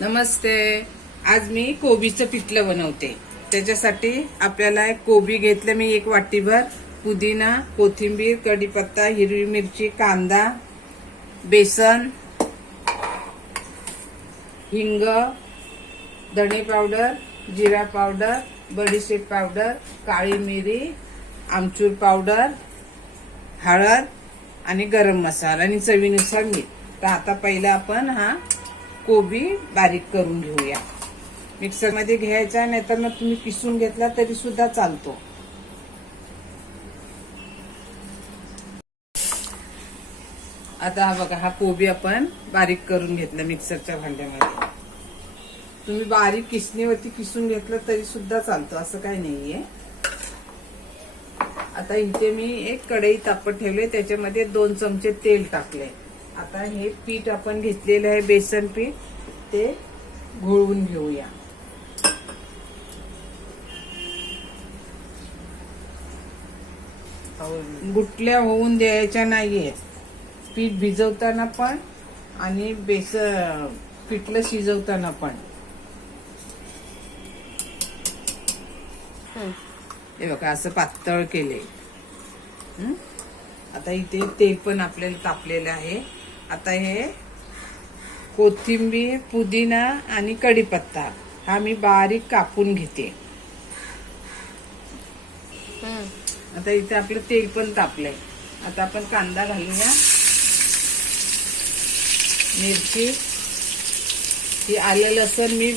नमस्ते. आज मी कोबीचं पिठलं बनवते. त्याच्यासाठी आपल्याला एक कोबी घेतलं मी, एक वाटीभर, पुदिना, कोथिंबीर, कढीपत्ता, हिरवी मिरची, कांदा, बेसन, हिंग, धणे पावडर, जिरा पावडर, बडीशेप पावडर, काळी मिरी, आमचूर पावडर, हळद आणि गरम मसाला आणि चवीनुसार मीठ. तर आता पहिला आपण हा कोबी बारीक करून घेऊया. मिक्सरमध्ये घ्यायचा, नाहीतर मग तुम्ही किसून घेतला तरी सुद्धा चालतो. आता हा बघा, हा कोबी आपण बारीक करून घेतला मिक्सरच्या भांड्यामध्ये. तुम्ही बारीक किसणीवरती किसून घेतलं तरी सुद्धा चालतं, असं काही नाहीये. आता इथे मी एक कढई तापत ठेवले, त्याच्यामध्ये 2 चमचे तेल टाकले. आता हे पीठ आपण घेतलेलं आहे, बेसन पीठ, ते घोळवून घेऊया. गुटल्या होऊन द्यायच्या नाहीये. पीठ भिजवताना पण आणि पिठलं शिजवताना पण. हे बघा, असं पातळ केले. आता इथे तेल पण आपल्याला तापलेलं आहे. आता हे कोथिंबीर, पुदिना आणि कढीपत्ता हा मी बारीक कापून घेते. आता इथे आपलं तेल पण तापलंय. आता आपण कांदा घालूया, मिरची, ही आलं लसूण मी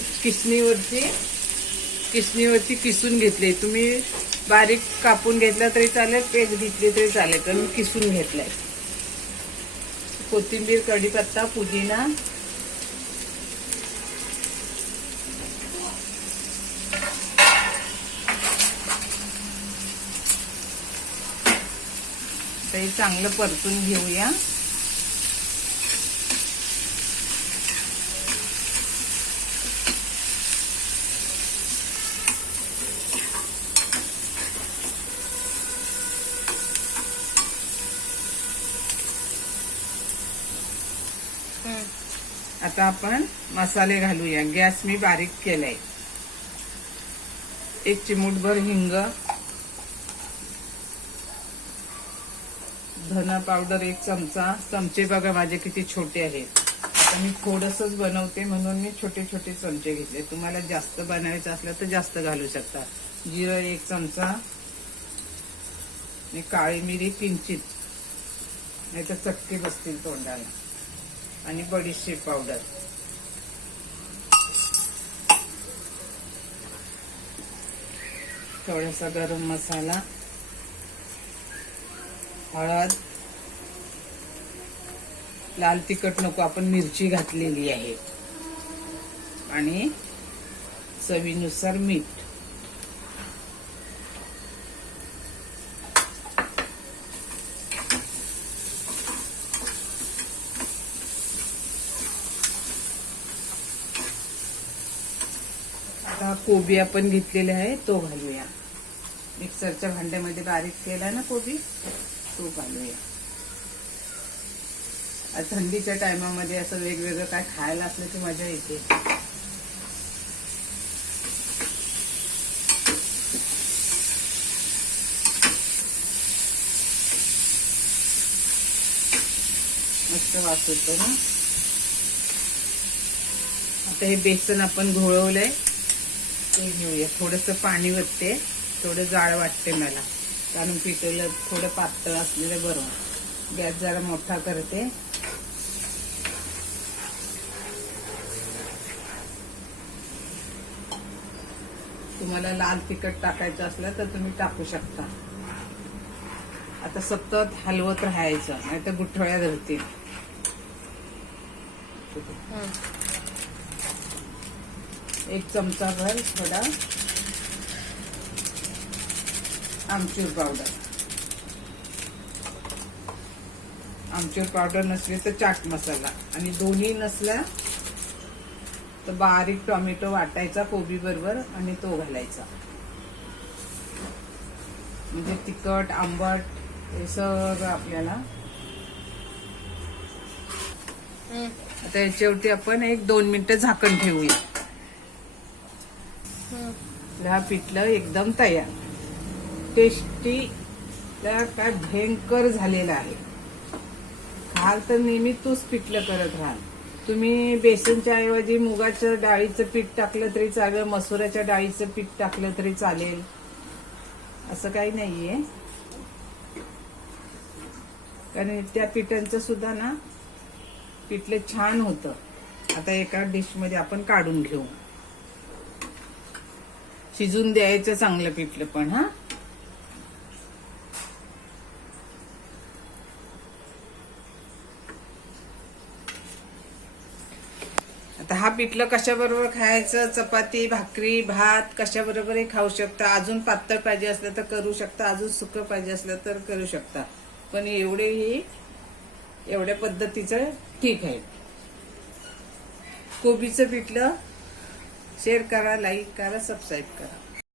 किसणीवरती किसून घेतले. तुम्ही बारीक कापून घेतला तरी चालेल, पेस्ट घेतली तरी चालेल, पण मी किसून घेतलंय. कोथिंबीर, कढीपत्ता, पुदिना, हे चांगलं परतून घेऊया. आता आपण मसाले घालूया. गॅस मी बारीक केलाय. 1 चिमूटभर हिंग, धना पावडर 1 चमचा. चमचे बघा माझे किती छोटे आहेत. आता मी थोडंसंच बनवते म्हणून मी छोटे छोटे चमचे घेतले. तुम्हाला जास्त बनवायचं असलं तर जास्त घालू शकता. जिरं 1 चमचा आणि काळी मिरी किंचित, नाही तर चटके बसतील तोंडाला, आणि बडीशेप पावडर. थोडासा गरम मसाला, हळद, लाल तिखट नको, आपण मिरची घातलेली आहे, आणि चवीनुसार मीठ. आता कोबी आपण घेतलेला आहे तो घालूया. मिक्सरच्या भांड्यामध्ये बारीक केला ना कोबी, तो घालूया. थंडीच्या टायमामध्ये असं वेगवेगळं काय खायला असलं की मजा येते. मस्त वास येतो ना. आता हे बेसन आपण घोळवलंय ते घेऊया. थोडंसं पाणी वतते, थोडं जाड वाटते मला, कारण पिठलं थोडं पातळ असलेलं बरं. गॅस जरा मोठा करते. तुम्हाला लाल तिखट टाकायचं असलं तर तुम्ही टाकू शकता. आता सतत हलवत राहायचं, नाही तर गुठळ्या धरतील. 1 चमचा भर थोडा आमचूर पावडर. आमचूर पावडर नसली तर चाट मसाला, आणि दोन्ही नसल्या तर बारीक टोमॅटो वाटायचा कोबी बरोबर आणि तो घालायचा. म्हणजे तिखट, आंबट हे सगळं आपल्याला आता याच्यावरती आपण 1-2 मिनिटं झाकण ठेवूया. हा पिठलं एकदम तयार. टेस्टी काय भयंकर झालेला आहे. खाल तर नेहमी तूच पिठलं करत राहाल. तुम्ही बेसनच्या ऐवजी मुगाच्या डाळीचं पीठ टाकलं तरी चालेल, मसुराच्या डाळीचं पीठ टाकलं तरी चालेल, असं काही नाहीये. कारण त्या पिठांचं सुद्धा ना पिठलं छान होतं. आता एका डिश मध्ये आपण काढून घेऊ. शिजून द्यायचं चांगलं पिठलं पण. हा आता हा पिठलं कशाबरोबर खायचं? चपाती, भाकरी, भात कशाबरोबरही खाऊ शकता. अजून पातळ पाहिजे असलं तर करू शकता, अजून सुकं पाहिजे असलं तर करू शकता. पण एवढ्या पद्धतीचं ठीक आहे. कोबीचं पिठलं शेअर करा, लाईक करा, सबस्क्राईब करा.